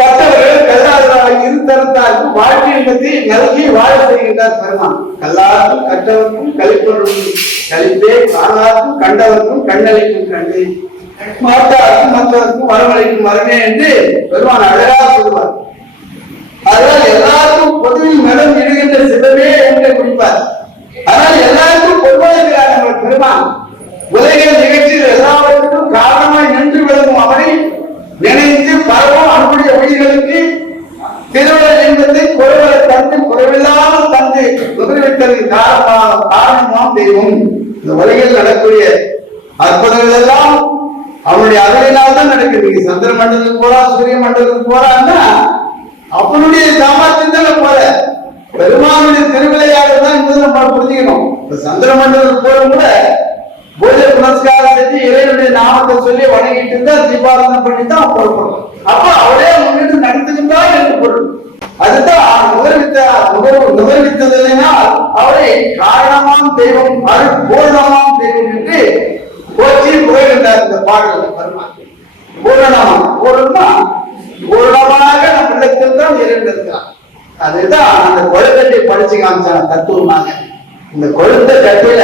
கற்றவர்கள் கல்லாதவராக இருந்தருந்தார்கள் வாழ்க்கை என்பதை நல்கி வாழ செய்கின்றார் பெருமான். கல்லாதும் கற்றவர்க்கும் கலிப்பொருளும் கழிப்பே காணாதும் கண்டவர்க்கும் கண்ணளிக்கும் கண்டு மாற்றாருக்கும் மற்றவர்க்கும் வரவழைக்கும் வரமே என்று பெருமான் அழகாக சொல்லுவார். அதனால் எல்லாருக்கும் பொதுவில் மனம் இடுகின்ற சிவமே என்று குறிப்பார். ஆனால் எல்லாருக்கும் பொதுவாக பெருமான். உலகில் நுகர்வித்தலின் காரணமாக காரணமாம் தெய்வம். இந்த உலகில் நடக்கூடிய அற்புதங்கள் எல்லாம் அவனுடைய அருளினால் தான் நடக்குது. நீங்க சந்திர மண்டலத்துக்கு போறா சூரிய மண்டலத்துக்கு போறான்னா அவனுடைய சாமர்த்தியம் போல பெருமானுடைய திருவிளையாடு தான் என்பது நம்ம புரிஞ்சுக்கணும். இந்த சந்திர மண்டலத்துக்கு போற கூட பூஜை புனஸ்காரம் செஞ்சு இறைவனுடைய நாமத்தை சொல்லி வணங்கிட்டு இருந்தா தீபாராதனை பண்ணி தான் போறோம் அப்ப அவரே முன்னிட்டு நடத்துகின்றார் என்று பொருள் அதுதான் நுகர்வித்த நுகர்வு அவரை காரணமாம் தெய்வம் அருள் பூரணமாம் தெய்வம் என்று போற்றி புகழ்கின்றார் இந்த பாடல் பெருமாள். பூரணமாம் பூர்ணமா? பூரணமாக நம் தான் இருந்திருக்கிறார். அதுதான் அந்த கொழுக்கட்டை படிச்சு காமிச்சாங்க தத்துவமாக இந்த கொழுத்த கட்டில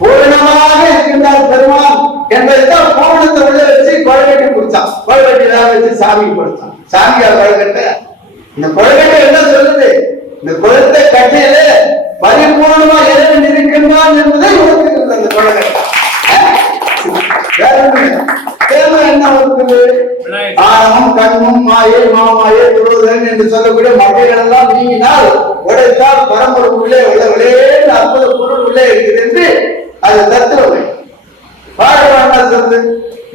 பூரணமாக இருக்கின்றார் பெருமான் என்பதைத்தான் பூரணத்தை உள்ள வச்சு கொழுக்கட்டி குடிச்சான் கொழுக்கட்டி வச்சு சாமி கொடுத்தான் சாமியார் கொழுக்கட்டை. இந்த கொழுக்கட்டை என்ன சொல்லுது? இந்த கொழுத்த கட்டையில பரிபூர்ணமா இறைவன் இருக்கின்றான் என்பதை உணர்த்துகிறது அந்த இல்லை. தேவை என்ன இருக்குது ஆணவம் கண்மம் மாயை மாமாயை துரோதன் என்று சொல்லக்கூடிய மட்டைகள் எல்லாம் நீங்கினால் உடைத்தால் பரம்பரை உள்ளே உள்ளவளே அற்புத பொருள் உள்ளே இருக்குது என்று அது தத்துவம் சொல்றது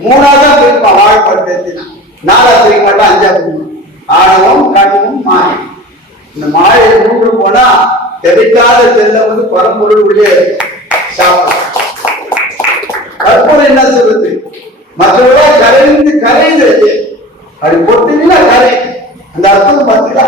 மூணாவது பிரிப்பான் வாழ்ப்படுத்தினா நாலா பிரிக்க மாட்டான் அஞ்சா பிரிப்பான் ஆணவம் கண்மம் மாயை இந்த மாயை மூன்று போனா தெரிக்காத வந்து பரம்பொருள் உள்ளே சாப்பிடும் கற்பூரம் என்ன சொல்றது? மற்றவர்களா கரைந்து கரைந்து அப்படி பொட்டுனா கரை. அந்த அர்த்தம் பார்த்தீங்களா?